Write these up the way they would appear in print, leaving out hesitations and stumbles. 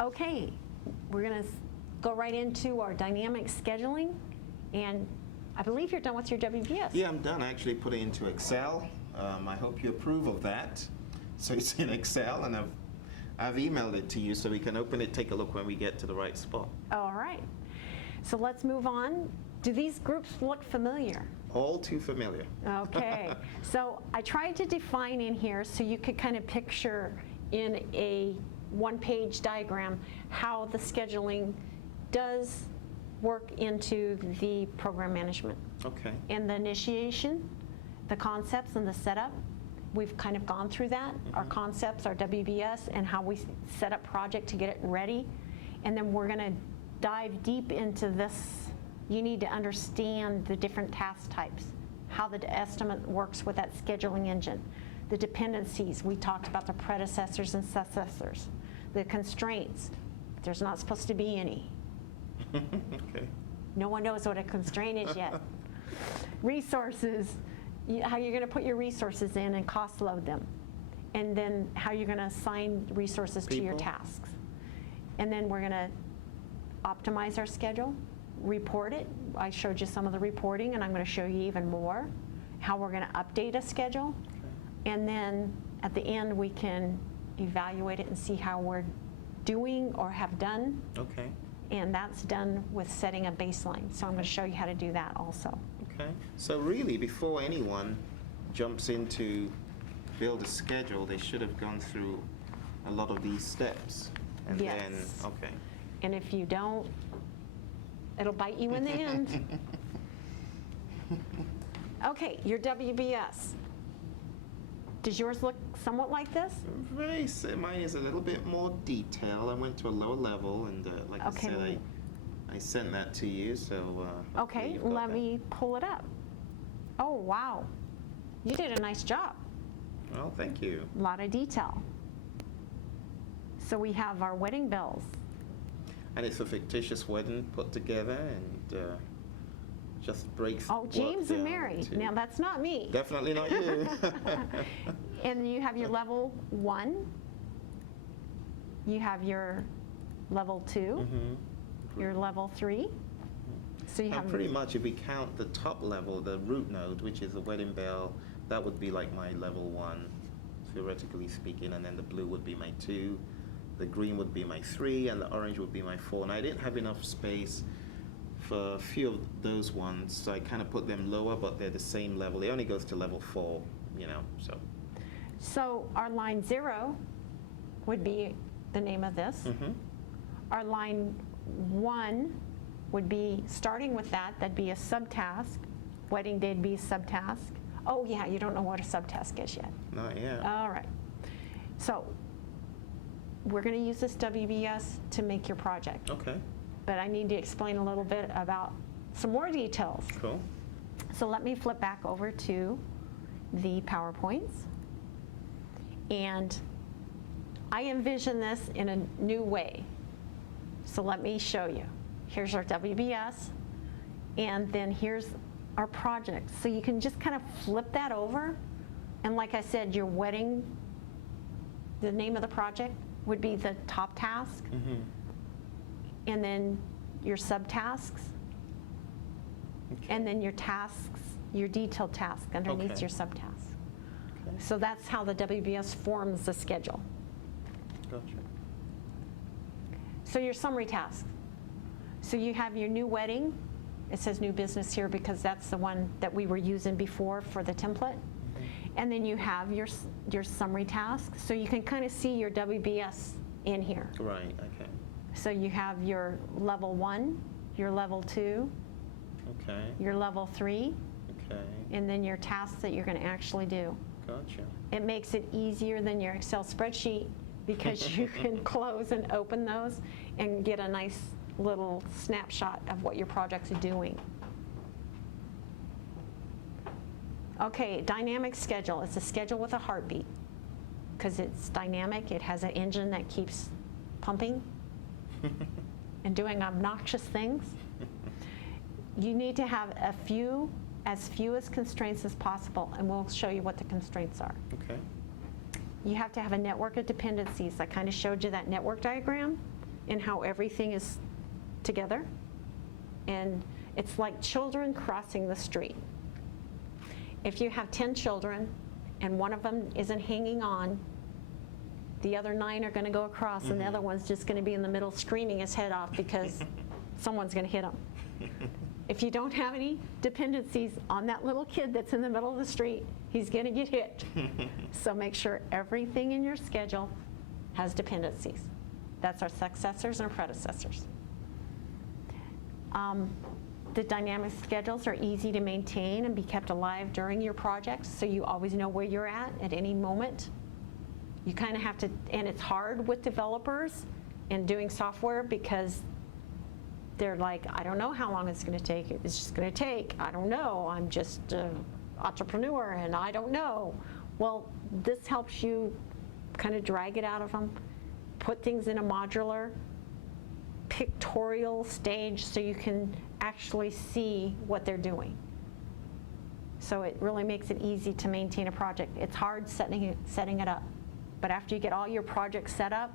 Okay, we're going to go right into our dynamic scheduling, and I believe you're done with your WBS. Yeah, I'm done. I actually put it into Excel. I hope you approve of that. So it's in Excel, and I've emailed it to you so we can open it, take a look when we get to the right spot. All right, so let's move on. Do these groups look familiar? All too familiar. Okay, so I tried to define in here so you could kind of picture in a one-page diagram how the scheduling does work into the program management. Okay. And the initiation, the concepts and the setup, we've kind of gone through that. Our concepts, our WBS, and how we set up project to get it ready. And then we're going to dive deep into this. You need to understand the different task types, how the estimate works with that scheduling engine. The dependencies, we talked about the predecessors and successors. The constraints, there's not supposed to be any. Okay. No one knows what a constraint is yet. Resources, how you're going to put your resources in and cost load them. And then how you're going to assign resources to your tasks. And then we're going to optimize our schedule, report it. I showed you some of the reporting, and I'm going to show you even more. How we're going to update a schedule. And then at the end, we can evaluate it and see how we're doing or have done. Okay. And that's done with setting a baseline. So I'm going to show you how to do that also. Okay. So really, before anyone jumps into build a schedule, they should have gone through a lot of these steps. And Yes. then, okay. And if you don't, it'll bite you in the end. Okay, your WBS. Does yours look somewhat like this? Mine is a little bit more detailed. I went to a lower level, and like Okay. I said, I sent that to you. So Okay, you've got let that. me pull it up. Oh, wow. You did a nice job. Well, thank you. A lot of detail. So we have our wedding bells. And it's a fictitious wedding put together, and just breaks. Oh, James and Mary. Now that's not me. Definitely not you. And you have your level 1. You have your level 2. Your level 3. So you And have pretty much, if we count the top level, the root node, which is the wedding bell, that would be like my level 1, theoretically speaking, and then the blue would be my 2, the green would be my 3, and the orange would be my 4. And I didn't have enough space for a few of those ones, so I kind of put them lower, but they're the same level. It only goes to level 4, so. So our line 0 would be the name of this. Our line 1 would be, starting with that, that'd be a subtask. Wedding day would be a subtask. Oh yeah, you don't know what a subtask is yet. Not yet. All right. So we're going to use this WBS to make your project. Okay. But I need to explain a little bit about some more details. Cool. So let me flip back over to the PowerPoints. And I envision this in a new way. So let me show you. Here's our WBS, and then here's our project. So you can just kind of flip that over. And like I said, your wedding, the name of the project would be the top task. And then your subtasks. Okay. And then your tasks, your detailed task underneath Okay. your subtask. Okay. So that's how the WBS forms the schedule. Gotcha. So your summary tasks. So you have your new wedding. It says new business here because that's the one that we were using before for the template. And then you have your summary tasks. So you can kind of see your WBS in here. Right, okay. So you have your level 1, your level 2, Okay. your level 3, Okay. and then your tasks that you're going to actually do. Gotcha. It makes it easier than your Excel spreadsheet because you can close and open those and get a nice little snapshot of what your project's doing. Okay, dynamic schedule. It's a schedule with a heartbeat because it's dynamic. It has an engine that keeps pumping and doing obnoxious things. You need to have as few as constraints as possible, and we'll show you what the constraints are. Okay. You have to have a network of dependencies. I kind of showed you that network diagram. in how everything is together. And it's like children crossing the street. If you have 10 children and one of them isn't hanging on, the other 9 are going to go across, and the other one's just going to be in the middle screaming his head off because someone's going to hit him. If you don't have any dependencies on that little kid that's in the middle of the street, he's going to get hit. So make sure everything in your schedule has dependencies. That's our successors and our predecessors. The dynamic schedules are easy to maintain and be kept alive during your projects, so you always know where you're at any moment. You kind of have to, and it's hard with developers and doing software because they're like, I don't know how long it's going to take. It's just going to take. I don't know. I'm just an entrepreneur and I don't know. Well, this helps you kind of drag it out of them, put things in a modular, pictorial stage so you can actually see what they're doing. So it really makes it easy to maintain a project. It's hard setting it up. But after you get all your projects set up,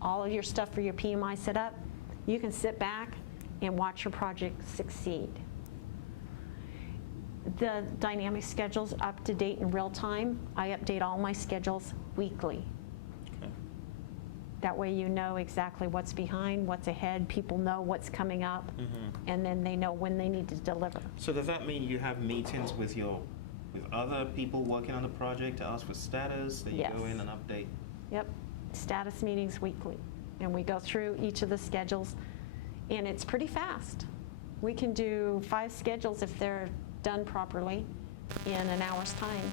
all of your stuff for your PMI set up, you can sit back and watch your project succeed. The dynamic schedule's up to date in real time. I update all my schedules weekly. Okay. That way you know exactly what's behind, what's ahead, people know what's coming up, and then they know when they need to deliver. So does that mean you have meetings with other people working on the project to ask for status, that you go in and update? Yep, status meetings weekly. And we go through each of the schedules, and it's pretty fast. We can do 5 schedules if they're done properly in an hour's time.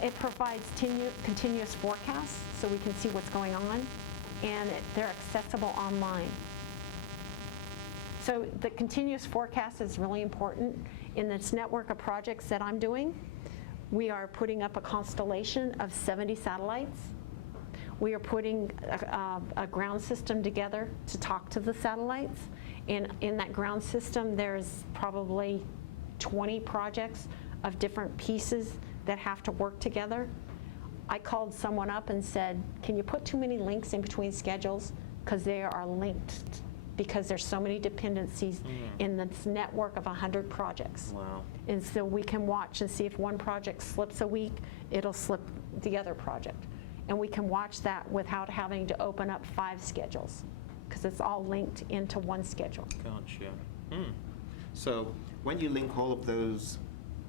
It provides continuous forecasts so we can see what's going on, and they're accessible online. So the continuous forecast is really important. In this network of projects that I'm doing, we are putting up a constellation of 70 satellites. We are putting a ground system together to talk to the satellites. And in that ground system, there's probably 20 projects of different pieces that have to work together. I called someone up and said, can you put too many links in between schedules? Because they are linked, because there's so many dependencies in this network of 100 projects. Wow. And so we can watch and see if one project slips a week, it'll slip the other project. And we can watch that without having to open up 5 schedules, because it's all linked into one schedule. Gotcha. So when you link all of those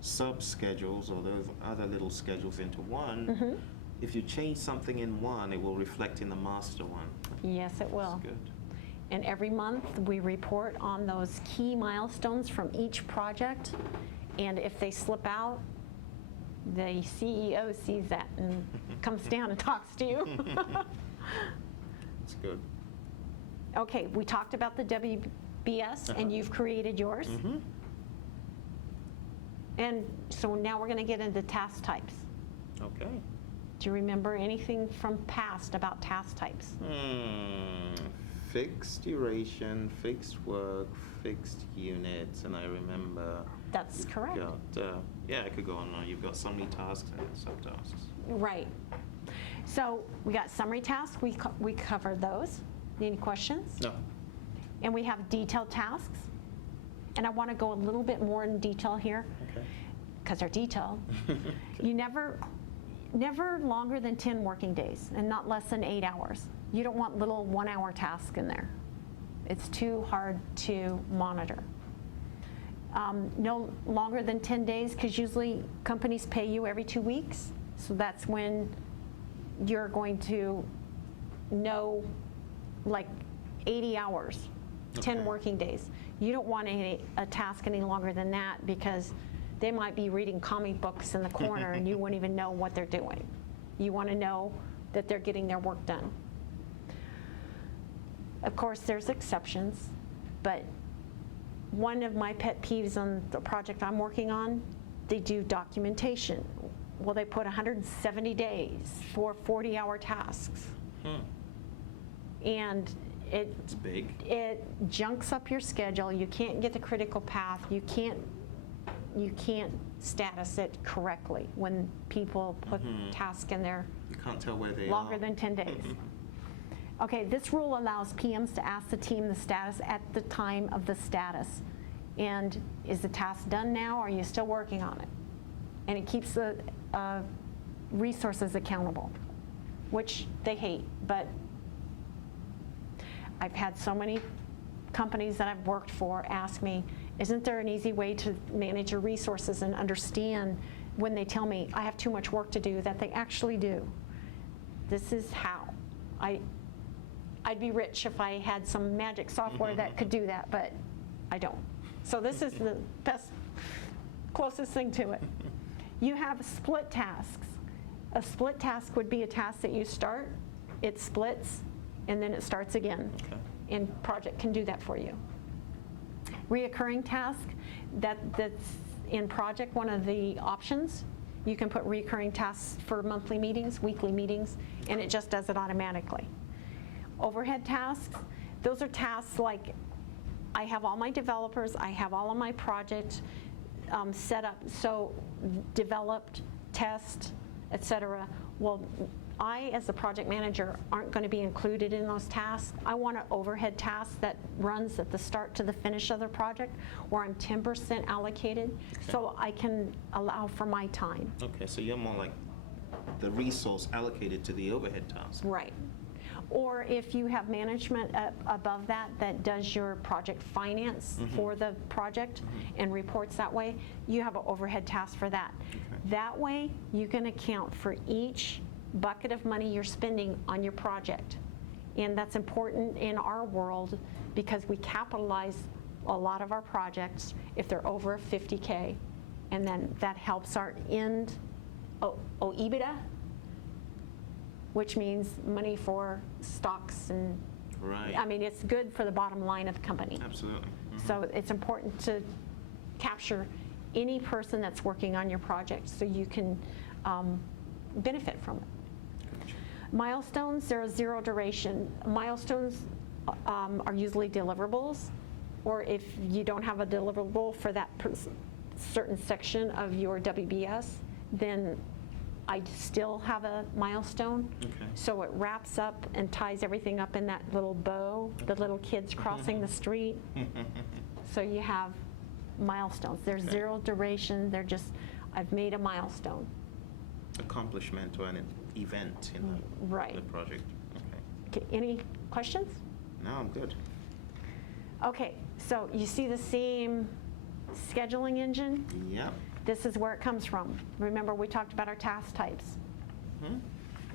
sub-schedules or those other little schedules into one, if you change something in one, it will reflect in the master one. Yes, it will. That's good. And every month we report on those key milestones from each project, and if they slip out, the CEO sees that and comes down and talks to you. That's good. Okay, we talked about the WBS, and you've created yours. And so now we're going to get into task types. Okay. Do you remember anything from past about task types? Fixed duration, fixed work, fixed units, and I remember... That's correct. Yeah, I could go on. You've got summary tasks and subtasks. Right. So we got summary tasks. We covered those. Any questions? No. And we have detailed tasks. And I want to go a little bit more in detail here, because they're detailed. You never longer than 10 working days, and not less than 8 hours. You don't want little 1-hour tasks in there. It's too hard to monitor. No longer than 10 days, because usually companies pay you every 2 weeks. So that's when you're going to know, like 80 hours, 10 working days. You don't want a task any longer than that, because they might be reading comic books in the corner and you wouldn't even know what they're doing. You want to know that they're getting their work done. Of course, there's exceptions, but one of my pet peeves on the project I'm working on, they do documentation. Well, they put 170 days for 40-hour tasks. And it's big. It junks up your schedule. You can't get the critical path. You can't status it correctly when people put tasks in there. You can't tell where they longer are. than 10 days. Okay, this rule allows PMs to ask the team the status at the time of the status. And is the task done now, or are you still working on it? And it keeps the resources accountable, which they hate, but I've had so many companies that I've worked for ask me, isn't there an easy way to manage your resources and understand when they tell me I have too much work to do, that they actually do. This is how. I'd be rich if I had some magic software that could do that, but I don't. So this is the best, closest thing to it. You have split tasks. A split task would be a task that you start, it splits, and then it starts again. Okay. And project can do that for you. Reoccurring task, that's in project one of the options. You can put recurring tasks for monthly meetings, weekly meetings, and it just does it automatically. Overhead tasks, those are tasks like I have all my developers, I have all of my projects set up, so developed, test, etc. Well, I, as the project manager, aren't going to be included in those tasks. I want an overhead task that runs at the start to the finish of the project, where I'm 10% allocated, so I can allow for my time. Okay, so you're more like the resource allocated to the overhead task. Right. Or if you have management above that that does your project finance for the project and reports that way, you have an overhead task for that. Okay. That way, you can account for each bucket of money you're spending on your project. And that's important in our world because we capitalize a lot of our projects if they're over 50K. And then that helps our end EBITDA, which means money for stocks and, Right. I mean, it's good for the bottom line of the company. Absolutely. So it's important to capture any person that's working on your project so you can benefit from it. Milestones, they're a zero duration. Milestones are usually deliverables, or if you don't have a deliverable for that certain section of your WBS, then I still have a milestone. Okay. So it wraps up and ties everything up in that little bow, the little kids crossing the street. So you have milestones. They're Okay. zero duration. They're just, I've made a milestone. Accomplishment or an event in the, Right. the project. Okay. Okay, any questions? No, I'm good. Okay, so you see the same scheduling engine? Yep. This is where it comes from. Remember, we talked about our task types.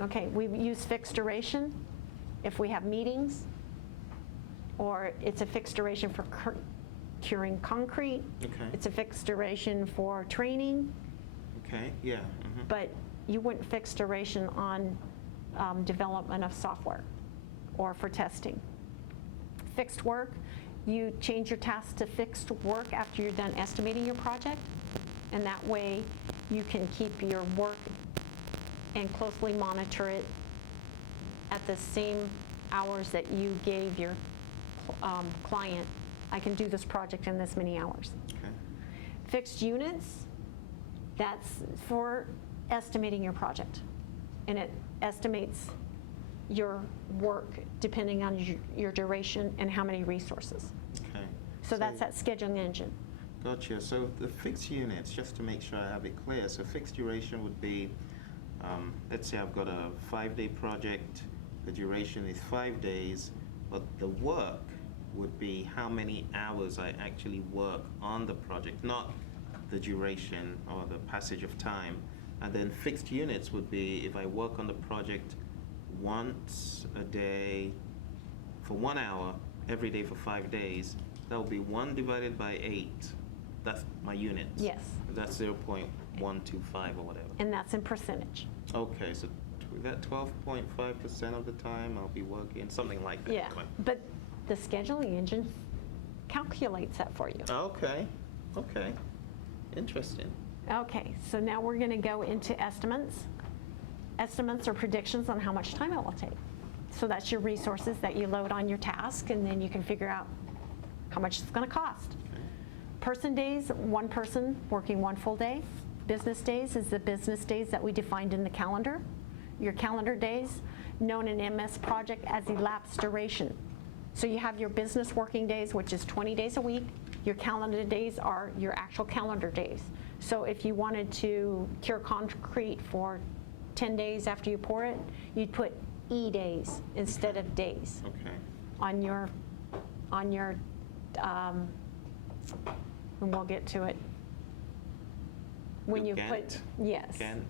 Okay, we use fixed duration if we have meetings, or it's a fixed duration for curing concrete. Okay. It's a fixed duration for training, Okay. Yeah. but you wouldn't fix duration on development of software or for testing. Fixed work, you change your task to fixed work after you're done estimating your project, and that way you can keep your work and closely monitor it at the same hours that you gave your client. I can do this project in this many hours. Okay. Fixed units, that's for estimating your project. And it estimates your work depending on your duration and how many resources. Okay. So that's that scheduling engine. Gotcha. So the fixed units, just to make sure I have it clear, so fixed duration would be, let's say I've got a 5-day project, the duration is 5 days, but the work would be how many hours I actually work on the project, not the duration or the passage of time. And then fixed units would be if I work on the project once a day for 1 hour, every day for 5 days, that will be 1 divided by 8. That's my units. Yes. That's 0.125 or whatever. And that's in percentage. Okay, so that 12.5% of the time I'll be working, something like that. Yeah, but the scheduling engine calculates that for you. Okay, okay. Interesting. Okay, so now we're going to go into estimates. Estimates are predictions on how much time it will take. So that's your resources that you load on your task, and then you can figure out how much it's going to cost. Person days, one person working 1 full day. Business days is the business days that we defined in the calendar. Your calendar days, known in MS project as elapsed duration. So you have your business working days, which is 20 days a week. Your calendar days are your actual calendar days. So if you wanted to cure concrete for 10 days after you pour it, you'd put E days instead of days Okay. on your, and we'll get to it. When you put, Gantt? yes, Gantt?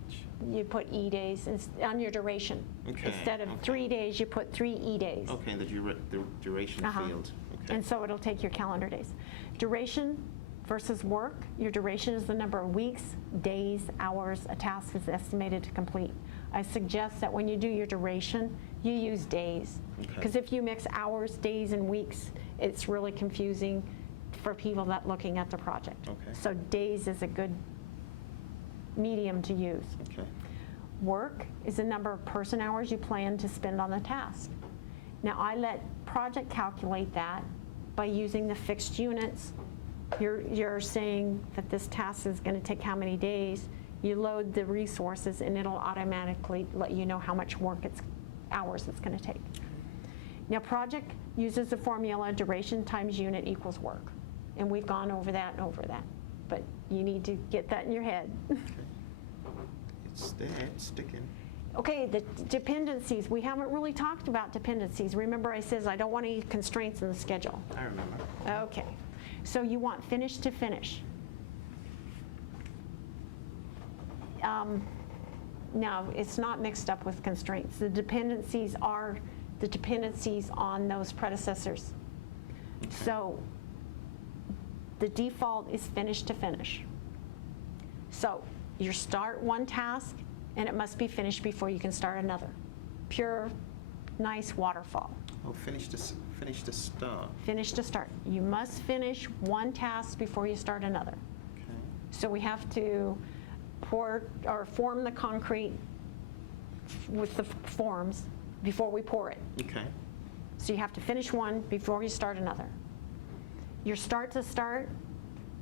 you put E days on your duration. Okay, Instead of okay. 3 days, you put 3 E days. Okay, in the duration Uh-huh. field. Okay. And so it'll take your calendar days. Duration versus work, your duration is the number of weeks, days, hours a task is estimated to complete. I suggest that when you do your duration, you use days. Okay. Because if you mix hours, days, and weeks, it's really confusing for people that looking at the project. Okay. So days is a good medium to use. Okay. Work is the number of person hours you plan to spend on the task. Now, I let project calculate that by using the fixed units. You're saying that this task is going to take how many days. You load the resources and it'll automatically let you know how much hours it's going to take. Now, project uses the formula duration times unit equals work. And we've gone over that and over that. But you need to get that in your head. It's there, it's sticking. Okay, the dependencies. We haven't really talked about dependencies. Remember I says I don't want any constraints in the schedule. I remember. Okay, so you want finish to finish. No, it's not mixed up with constraints. The dependencies are the dependencies on those predecessors. Okay. So the default is finish to finish. So you start one task and it must be finished before you can start another. Pure, nice waterfall. Oh, finish the start. Finish to start. You must finish one task before you start another. Okay. So we have to pour or form the concrete with the forms before we pour it. Okay. So you have to finish one before you start another. Your start to start,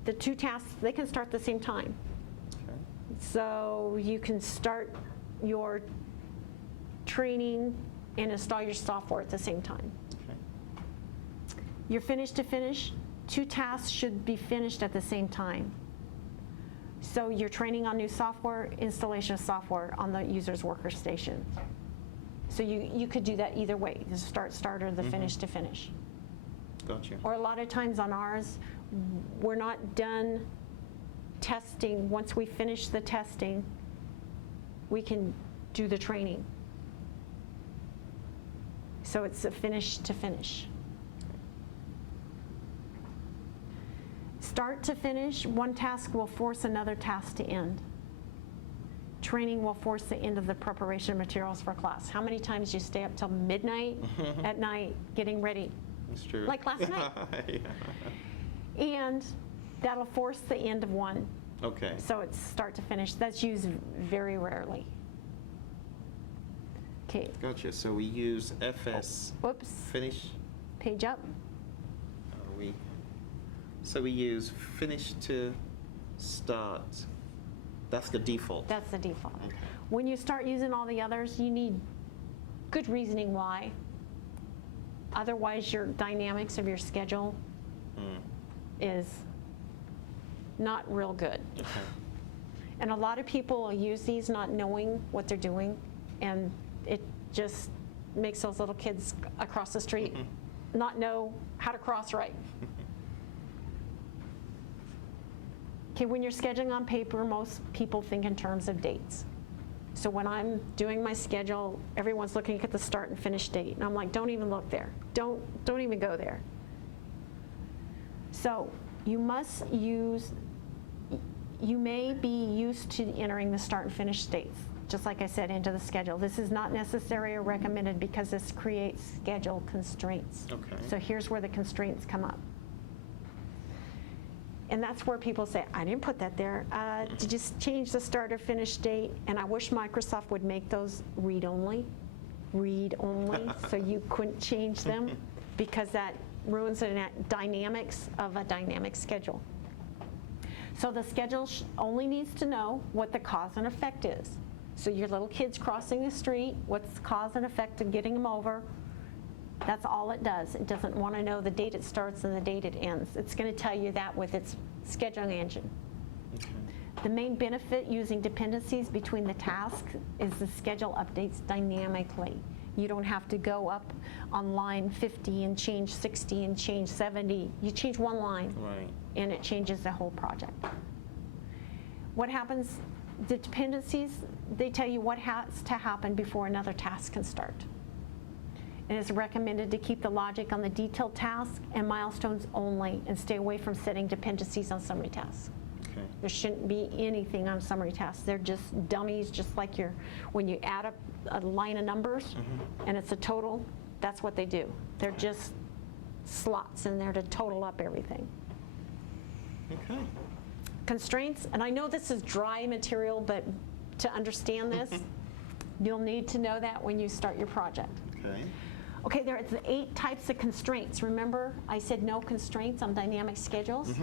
the two tasks, they can start at the same time. Okay. So you can start your training and install your software at the same time. Okay. Your finish to finish, two tasks should be finished at the same time. So you're training on new software, installation of software on the user's worker station. So you could do that either way, the start or the finish to finish. Gotcha. Or a lot of times on ours, we're not done testing. Once we finish the testing, we can do the training. So it's a finish to finish. Start to finish, one task will force another task to end. Training will force the end of the preparation materials for class. How many times do you stay up till midnight at night getting ready? That's true. Like last night. Yeah. And that'll force the end of one. Okay. So it's start to finish. That's used very rarely. Okay, Gotcha. So we use FS whoops, finish. page up. So we use finish to start. That's the default. That's the default. Okay. When you start using all the others, you need good reasoning why. Otherwise, your dynamics of your schedule is not real good. Okay. And a lot of people use these not knowing what they're doing, and it just makes those little kids across the street not know how to cross right. Okay, when you're scheduling on paper, most people think in terms of dates. So when I'm doing my schedule, everyone's looking at the start and finish date, and I'm like, don't even look there. Don't even go there. So you must use, you may be used to entering the start and finish dates, just like I said, into the schedule. This is not necessary or recommended because this creates schedule constraints. Okay. So here's where the constraints come up. And that's where people say, I didn't put that there. To just change the start or finish date, and I wish Microsoft would make those read-only, so you couldn't change them, because that ruins the dynamics of a dynamic schedule. So the schedule only needs to know what the cause and effect is. So your little kid's crossing the street, what's the cause and effect of getting them over? That's all it does. It doesn't want to know the date it starts and the date it ends. It's going to tell you that with its scheduling engine. Okay. The main benefit using dependencies between the tasks is the schedule updates dynamically. You don't have to go up on line 50 and change 60 and change 70. You change one line, Right. and it changes the whole project. What happens, the dependencies, they tell you what has to happen before another task can start. It is recommended to keep the logic on the detailed task and milestones only and stay away from setting dependencies on summary tasks. Okay. There shouldn't be anything on summary tasks. They're just dummies, just like when you add up a line of numbers and it's a total, that's what they do. They're just slots in there to total up everything. Okay. Constraints, and I know this is dry material, but to understand this, you'll need to know that when you start your project. Okay. Okay, there's 8 types of constraints. Remember, I said no constraints on dynamic schedules?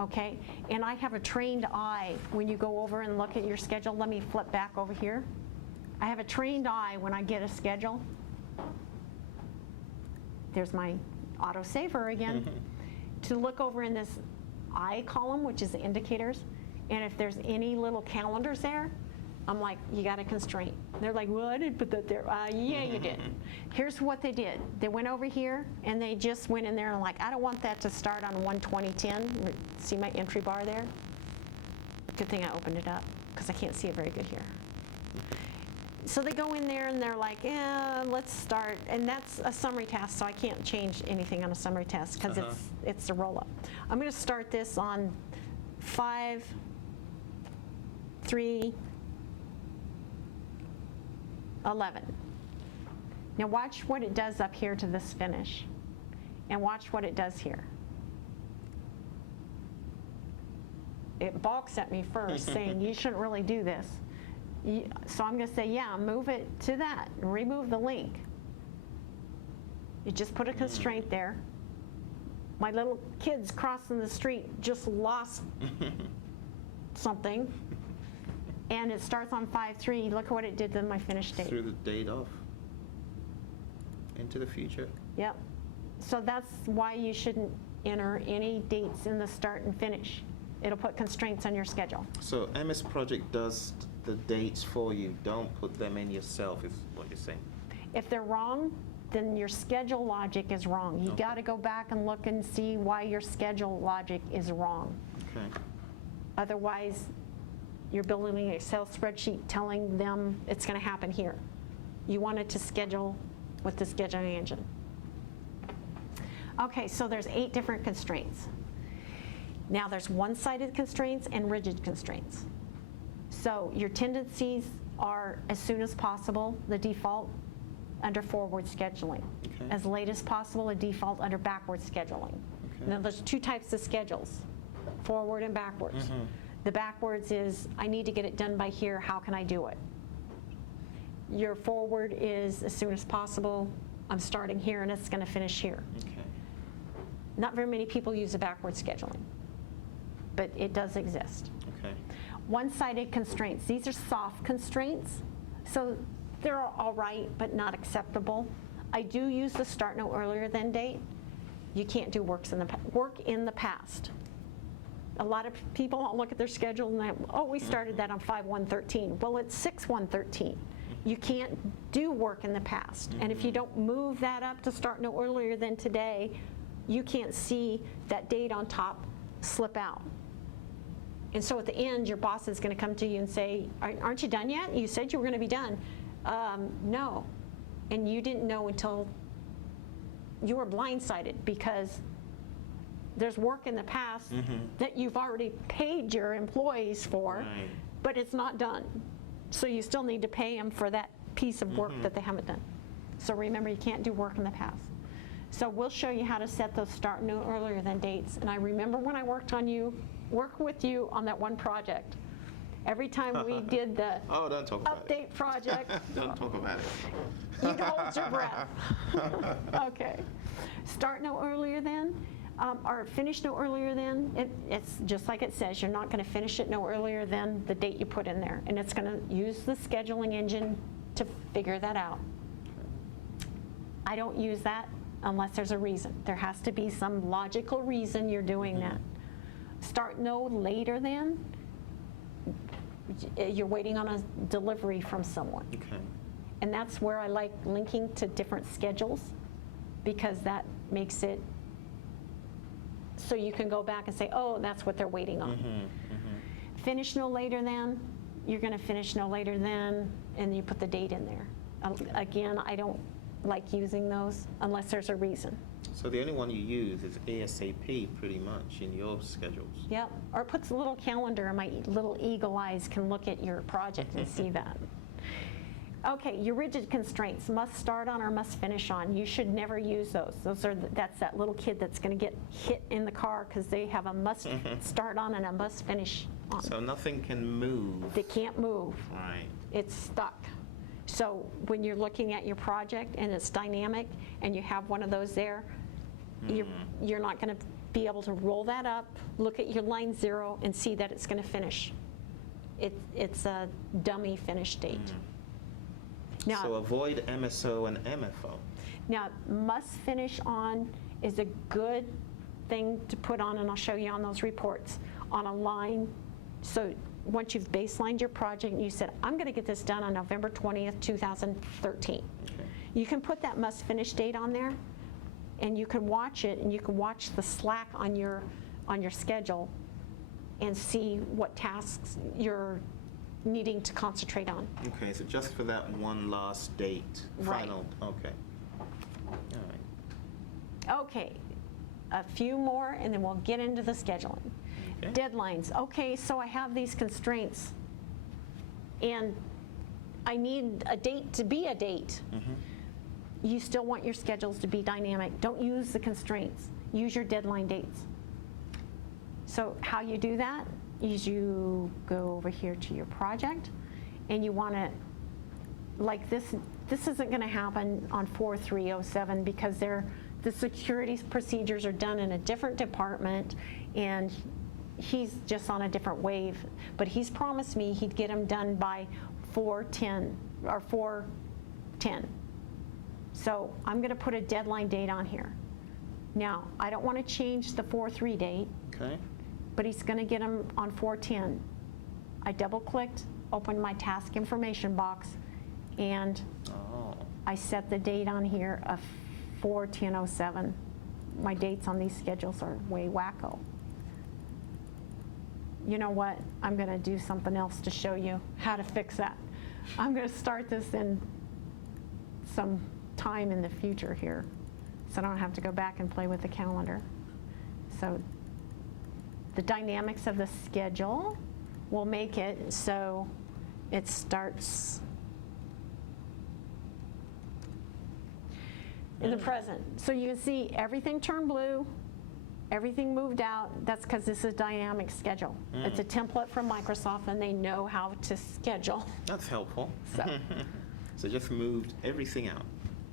Okay, and I have a trained eye when you go over and look at your schedule. Let me flip back over here. I have a trained eye when I get a schedule. There's my autosaver again. To look over in this I column, which is the indicators, and if there's any little calendars there, I'm like, you got a constraint. They're like, well, I didn't put that there. Yeah, you did. Here's what they did. They went over here, and they just went in there and like, I don't want that to start on 1/20/10. See my entry bar there? Good thing I opened it up, because I can't see it very good here. So they go in there, and they're like, yeah, let's start. And that's a summary task, so I can't change anything on a summary task, because it's a roll-up. I'm going to start this on 5/3/11. Now watch what it does up here to this finish, and watch what it does here. It balks at me first, saying you shouldn't really do this. So I'm going to say, yeah, move it to that, remove the link. You just put a constraint there. My little kids crossing the street just lost something. And it starts on 5/3. Look what it did to my finish date. Threw the date off into the future. Yep. So that's why you shouldn't enter any dates in the start and finish. It'll put constraints on your schedule. So MS Project does the dates for you. Don't put them in yourself, is what you're saying. If they're wrong, then your schedule logic is wrong. You got to go back and look and see why your schedule logic is wrong. Okay. Otherwise, you're building an Excel spreadsheet telling them it's going to happen here. You want it to schedule with the scheduling engine. Okay, so there's 8 different constraints. Now there's one-sided constraints and rigid constraints. So your tendencies are as soon as possible, the default under forward scheduling. Okay. As late as possible, a default under backward scheduling. Okay. Now there's 2 types of schedules, forward and backwards. The backwards is, I need to get it done by here, how can I do it? Your forward is as soon as possible, I'm starting here and it's going to finish here. Okay. Not very many people use a backward scheduling, but it does exist. Okay. One-sided constraints, these are soft constraints, so they're all right, but not acceptable. I do use the start no earlier than date. You can't do work in the past. A lot of people don't look at their schedule and they, oh, we started that on 5/1/13. Well, it's 6/1/13. You can't do work in the past. And if you don't move that up to start no earlier than today, you can't see that date on top slip out. And so at the end, your boss is going to come to you and say, aren't you done yet? You said you were going to be done. No. And you didn't know until you were blindsided, because there's work in the past that you've already paid your employees for, Right. but it's not done. So you still need to pay them for that piece of work that they haven't done. So remember, you can't do work in the past. So we'll show you how to set those start no earlier than dates. And I remember when I work with you on that one project. Every time we did the Oh, don't talk about update project, Don't talk about it. you'd hold your breath. Okay. Start no earlier than. Or finish no earlier than, it's just like it says, you're not going to finish it no earlier than the date you put in there. And it's going to use the scheduling engine to figure that out. I don't use that unless there's a reason. There has to be some logical reason you're doing that. Start no later than, you're waiting on a delivery from someone. Okay. And that's where I like linking to different schedules, because that makes it so you can go back and say, oh, that's what they're waiting on. Finish no later than, you're going to finish no later than, and you put the date in there. Again, I don't like using those unless there's a reason. So the only one you use is ASAP pretty much in your schedules. Yep, or it puts a little calendar, and my little eagle eyes can look at your project and see that. Okay, your rigid constraints, must start on or must finish on. You should never use those. That's that little kid that's going to get hit in the car because they have a must start on and a must finish on. So nothing can move. They can't move. Right. It's stuck. So when you're looking at your project and it's dynamic and you have one of those there, you're not going to be able to roll that up, look at your line 0 and see that it's going to finish. It's a dummy finish date. Now, So avoid MSO and MFO. now, must finish on is a good thing to put on, and I'll show you on those reports, on a line. So once you've baselined your project and you said, I'm going to get this done on November 20th, 2013. Okay. You can put that must finish date on there, and you can watch it, and you can watch the slack on your schedule and see what tasks you're needing to concentrate on. Okay, so just for that one last date. Right. Final. Okay. All right. Okay, a few more, and then we'll get into the scheduling. Okay. Deadlines. Okay, so I have these constraints, and I need a date to be a date. You still want your schedules to be dynamic. Don't use the constraints. Use your deadline dates. So how you do that is you go over here to your project, and you want to, like this isn't going to happen on 4307 because the security procedures are done in a different department, and he's just on a different wave. But he's promised me he'd get them done by 4/10 or 4/10. So I'm going to put a deadline date on here. Now, I don't want to change the 4/3 date, Okay. but he's going to get them on 4/10. I double-clicked, opened my task information box, and Oh. I set the date on here of 4/10/07. My dates on these schedules are way wacko. You know what? I'm going to do something else to show you how to fix that. I'm going to start this in some time in the future here, so I don't have to go back and play with the calendar. So the dynamics of the schedule will make it so it starts in the present. So you can see everything turned blue, everything moved out. That's because this is a dynamic schedule. It's a template from Microsoft, and they know how to schedule. That's helpful. So. So just moved everything out.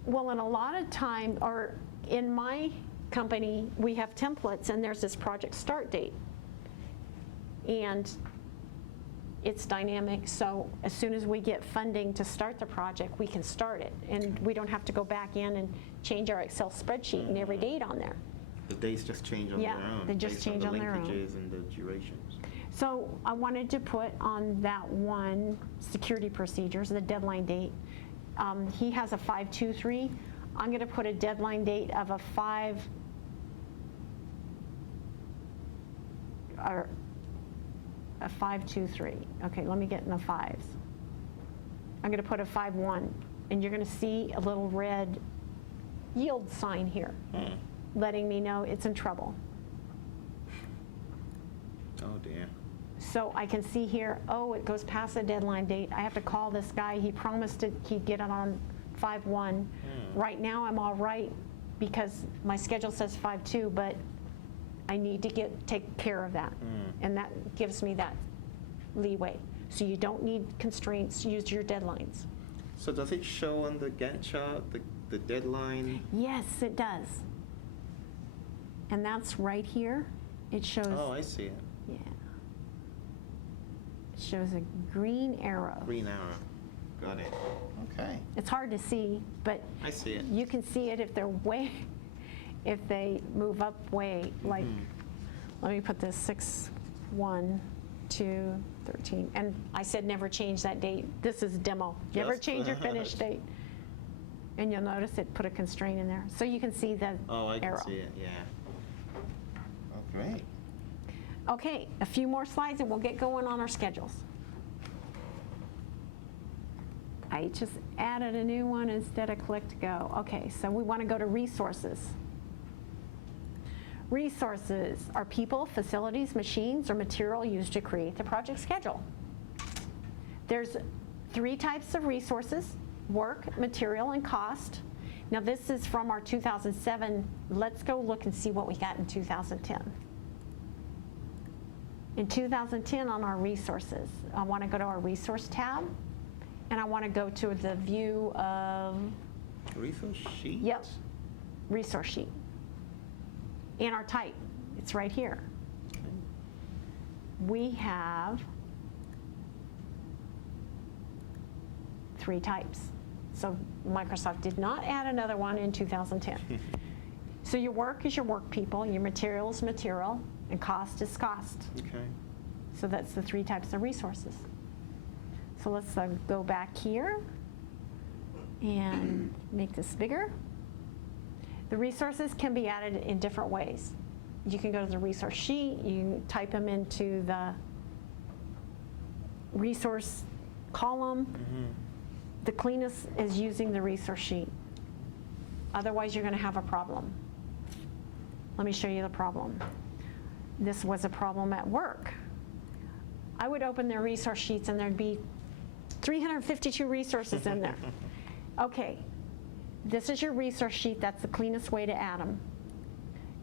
Well, in a lot of time, or in my company, we have templates, and there's this project start date. And it's dynamic, so as soon as we get funding to start the project, we can start it. And we don't have to go back in and change our Excel spreadsheet and every date on there. The dates just change on Yeah, their own. they just based change on the their own. linkages and the durations. So I wanted to put on that one, security procedures, the deadline date. He has a 5/23. I'm going to put a deadline date of a 5/23. Okay, let me get in the fives. I'm going to put a 5/1, and you're going to see a little red yield sign here, letting me know it's in trouble. Oh dear. So I can see here, oh, it goes past the deadline date. I have to call this guy. He promised he'd get it on 5/1. Right now I'm all right because my schedule says 5/2, but I need to take care of that. And that gives me that leeway. So you don't need constraints, use your deadlines. So does it show on the Gantt chart the deadline? Yes, it does. And that's right here. It shows, Oh, I see it. yeah. It shows a green arrow. Green arrow. Got it. Okay. It's hard to see, but I see it. you can see it if they're way, if they move up way, like, let me put this 6, 1, 2, 13. And I said never change that date. This is demo. Never Just- change your finish date. And you'll notice it put a constraint in there. So you can see the Oh, I arrow. can see it, yeah. Oh, great. Okay, a few more slides and we'll get going on our schedules. I just added a new one instead of click to go. Okay, so we want to go to resources. Resources are people, facilities, machines, or material used to create the project schedule. There's 3 types of resources: work, material, and cost. Now this is from our 2007. Let's go look and see what we got in 2010. In 2010 on our resources, I want to go to our resource tab, and I want to go to the view of, Resource sheet? yep, resource sheet. And our type, it's right here. Okay. We have 3 types. So Microsoft did not add another one in 2010. So your work is your work people, your material is material, and cost is cost. Okay. So that's the 3 types of resources. So let's go back here and make this bigger. The resources can be added in different ways. You can go to the resource sheet, you can type them into the resource column. The cleanest is using the resource sheet. Otherwise, you're going to have a problem. Let me show you the problem. This was a problem at work. I would open their resource sheets and there'd be 352 resources in there. Okay, this is your resource sheet. That's the cleanest way to add them.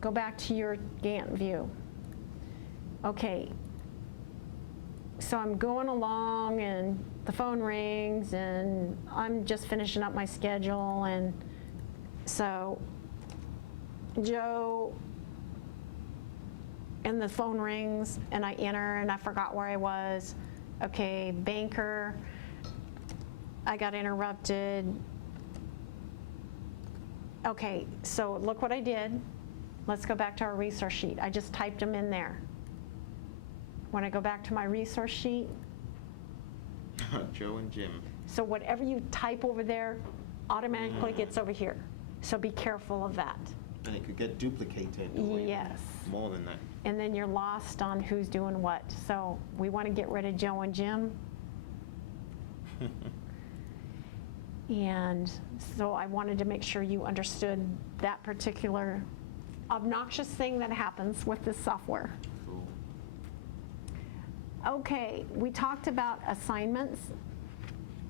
Go back to your Gantt view. Okay, so I'm going along and the phone rings and I'm just finishing up my schedule, and so Joe, and the phone rings and I enter and I forgot where I was. Okay, banker, I got interrupted. Okay, so look what I did. Let's go back to our resource sheet. I just typed them in there. When I go back to my resource sheet, Joe and Jim. so whatever you type over there automatically gets over here. So be careful of that. And it could get duplicated. Or even Yes. more than that. And then you're lost on who's doing what. So we want to get rid of Joe and Jim. And so I wanted to make sure you understood that particular obnoxious thing that happens with this software. Cool. Okay, we talked about assignments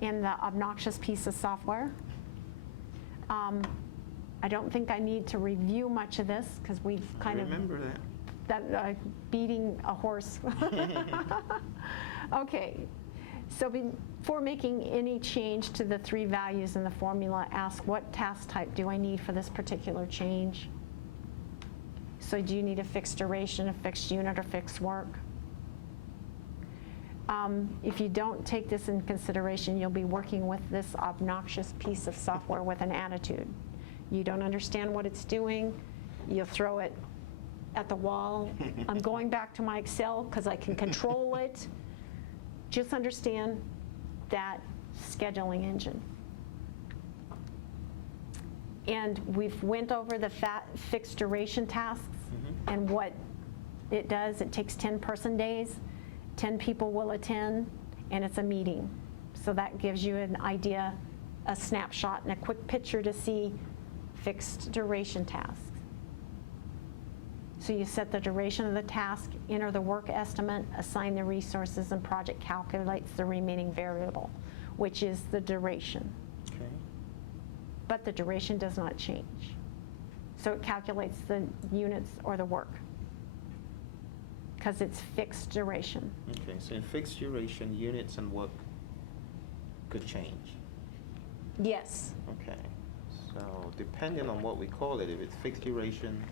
in the obnoxious piece of software. I don't think I need to review much of this because we've kind of Remember that. beating a horse. Okay, so before making any change to the 3 values in the formula, ask what task type do I need for this particular change? So do you need a fixed duration, a fixed unit, or fixed work? If you don't take this in consideration, you'll be working with this obnoxious piece of software with an attitude. You don't understand what it's doing, you'll throw it at the wall. I'm going back to my Excel because I can control it. Just understand that scheduling engine. And we've went over the fixed duration tasks and what it does. It takes 10 person days, 10 people will attend, and it's a meeting. So that gives you an idea, a snapshot and a quick picture to see fixed duration tasks. So you set the duration of the task, enter the work estimate, assign the resources, and project calculates the remaining variable, which is the duration. Okay. But the duration does not change. So it calculates the units or the work because it's fixed duration. Okay, so in fixed duration, units and work could change. Yes. Okay. So depending on what we call it, if it's fixed duration,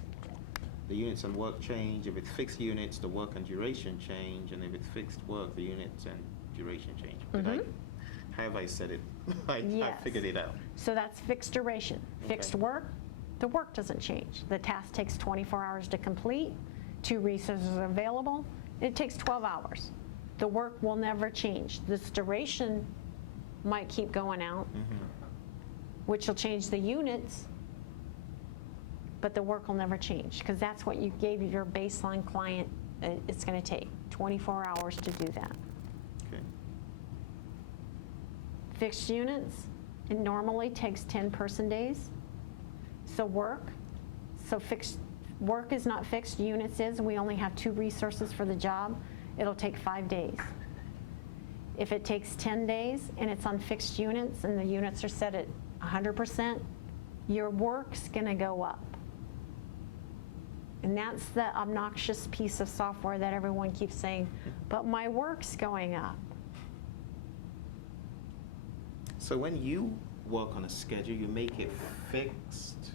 the units and work change. If it's fixed units, the work and duration change. And if it's fixed work, the units and duration change. How have I said it? I Yes. figured it out. So that's fixed duration. Fixed Okay. work, the work doesn't change. The task takes 24 hours to complete, 2 resources are available, it takes 12 hours. The work will never change. This duration might keep going out, which will change the units, but the work will never change, because that's what you gave your baseline client. It's going to take 24 hours to do that. Okay. Fixed units, it normally takes 10 person days. So fixed work is not fixed, units is, and we only have 2 resources for the job. It'll take 5 days. If it takes 10 days and it's on fixed units and the units are set at 100%, your work's gonna go up. And that's the obnoxious piece of software that everyone keeps saying, but my work's going up. So when you work on a schedule, you make it fixed?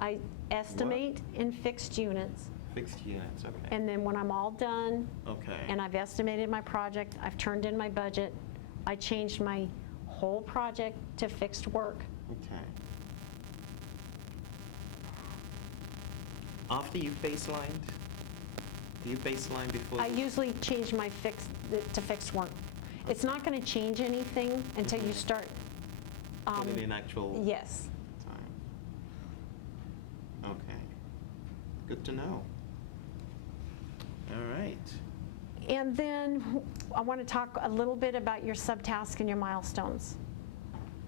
I estimate in fixed units, Fixed units, okay. and then when I'm all done, Okay. and I've estimated my project, I've turned in my budget, I changed my whole project to fixed work. Okay. After you've baselined, do you baseline before? I usually change my to fixed work. It's not going to change anything until you start. Put it in actual Yes. time. Okay. Good to know. All right. And then I want to talk a little bit about your subtask and your milestones.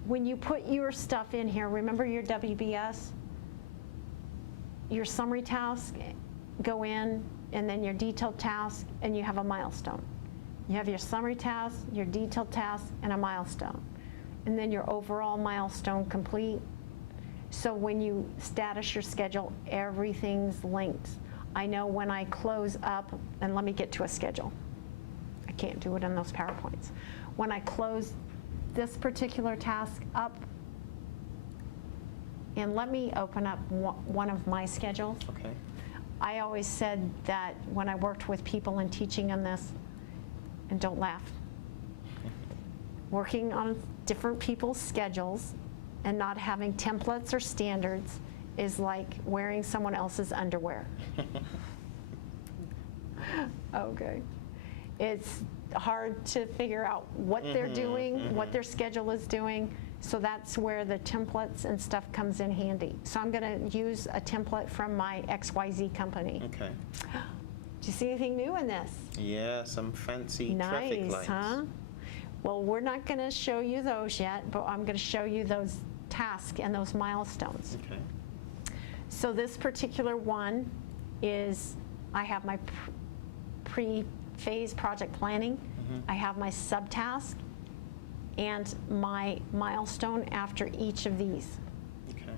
When you put your stuff in here, remember your WBS? Your summary task, go in, and then your detailed task, and you have a milestone. You have your summary task, your detailed task, and a milestone. And then your overall milestone complete. So when you status your schedule, everything's linked. I know when I close up, and let me get to a schedule. I can't do it in those PowerPoints. When I close this particular task up, and let me open up one of my schedules. Okay. I always said that when I worked with people and teaching on this, and don't laugh, working on different people's schedules and not having templates or standards is like wearing someone else's underwear. Okay. It's hard to figure out what they're doing, what their schedule is doing. So that's where the templates and stuff comes in handy. So I'm going to use a template from my XYZ company. Okay. Do you see anything new in this? Yeah, some fancy traffic Nice, lights. huh? Well, we're not going to show you those yet, but I'm going to show you those tasks and those milestones. Okay. So this particular one is, I have my pre-phase project planning. I have my subtask and my milestone after each of these. Okay.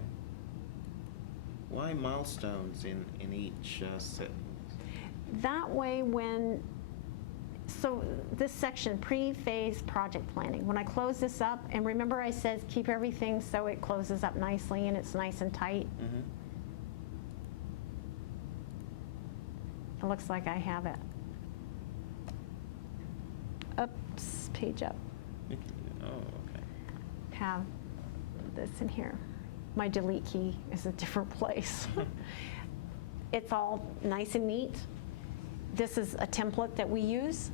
Why milestones in each sentence? That way so this section, pre-phase project planning, when I close this up, and remember I said keep everything so it closes up nicely and it's nice and tight. It looks like I have it. Oops, page up. Oh, okay. Have this in here. My delete key is a different place. It's all nice and neat. This is a template that we use.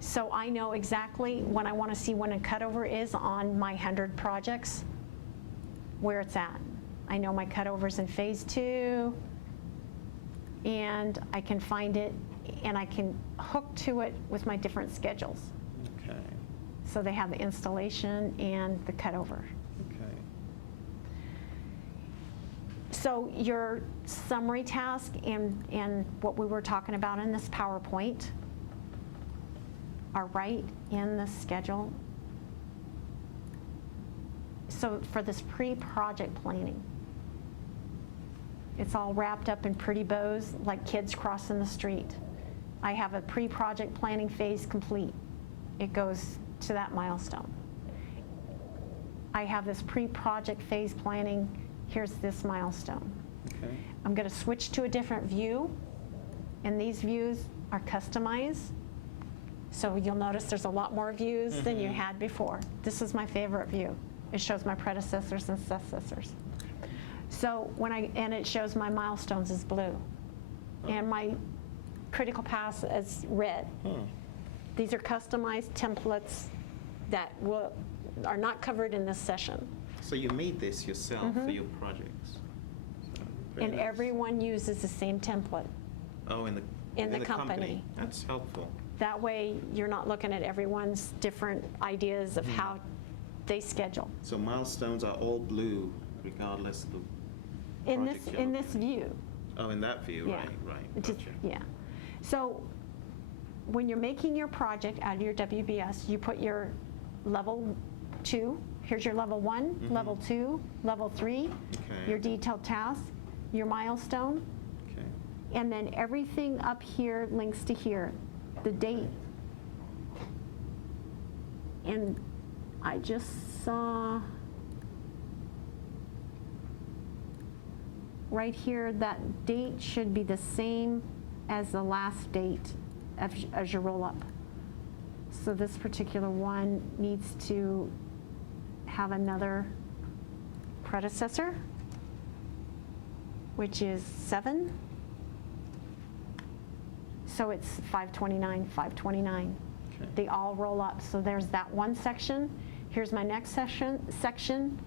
So I know exactly when I want to see when a cutover is on my 100 projects, where it's at. I know my cutovers in phase 2, and I can find it, and I can hook to it with my different schedules. Okay. So they have the installation and the cutover. Okay. So your summary task and what we were talking about in this PowerPoint are right in the schedule. So for this pre-project planning, it's all wrapped up in pretty bows like kids crossing the street. I have a pre-project planning phase complete. It goes to that milestone. I have this pre-project phase planning. Here's this milestone. Okay. I'm going to switch to a different view, and these views are customized. So you'll notice there's a lot more views than you had before. This is my favorite view. It shows my predecessors and successors. So and it shows my milestones as blue, and my critical paths as red. These are customized templates that are not covered in this session. So you made this yourself for your projects. So, very And nice. everyone uses the same template. Oh, in the company. That's helpful. That way, you're not looking at everyone's different ideas of how they schedule. So milestones are all blue, regardless of the In project you're this view. Oh, in that view, Yeah. right. It just- Gotcha. Yeah. So when you're making your project out of your WBS, you put your level 2. Here's your level 1, level 2, level 3, Okay. your detailed task, your milestone, Okay. and then everything up here links to here, the date. And I just saw right here, that date should be the same as the last date as you roll up. So this particular one needs to have another predecessor, which is 7. So it's 529, 529. Okay. They all roll up. So there's that one section. Here's my next section.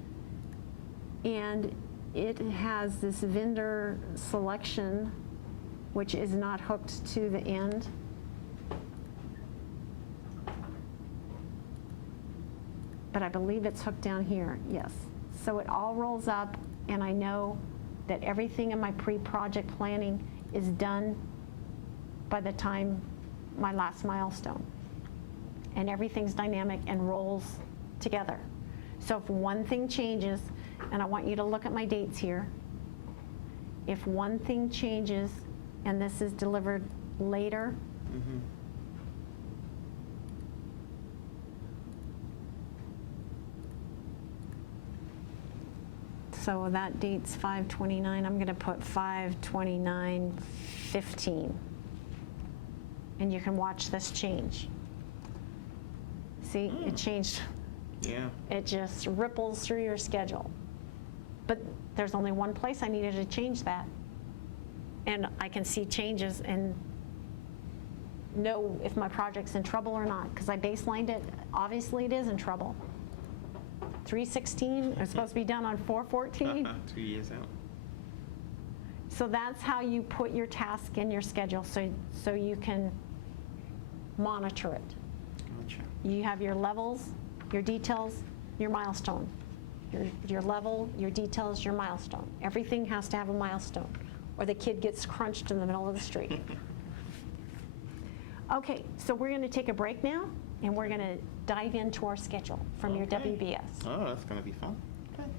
And it has this vendor selection, which is not hooked to the end. But I believe it's hooked down here, yes. So it all rolls up, and I know that everything in my pre-project planning is done by the time my last milestone. And everything's dynamic and rolls together. So if one thing changes, and I want you to look at my dates here, if one thing changes and this is delivered later, so that date's 5/29, I'm going to put 5/29/15. And you can watch this change. See, it changed. Yeah. It just ripples through your schedule. But there's only one place I needed to change that. And I can see changes and know if my project's in trouble or not, because I baselined it. Obviously, it is in trouble. 3/16, it's supposed to be done on 4/14. 2 years out. So that's how you put your task in your schedule, so you can monitor it. Gotcha. You have your levels, your details, your milestone. Your level, your details, your milestone. Everything has to have a milestone, or the kid gets crunched in the middle of the street. Okay, so we're going to take a break now, and we're going to dive into our schedule from your Okay. WBS. Oh, that's going to be fun. Okay.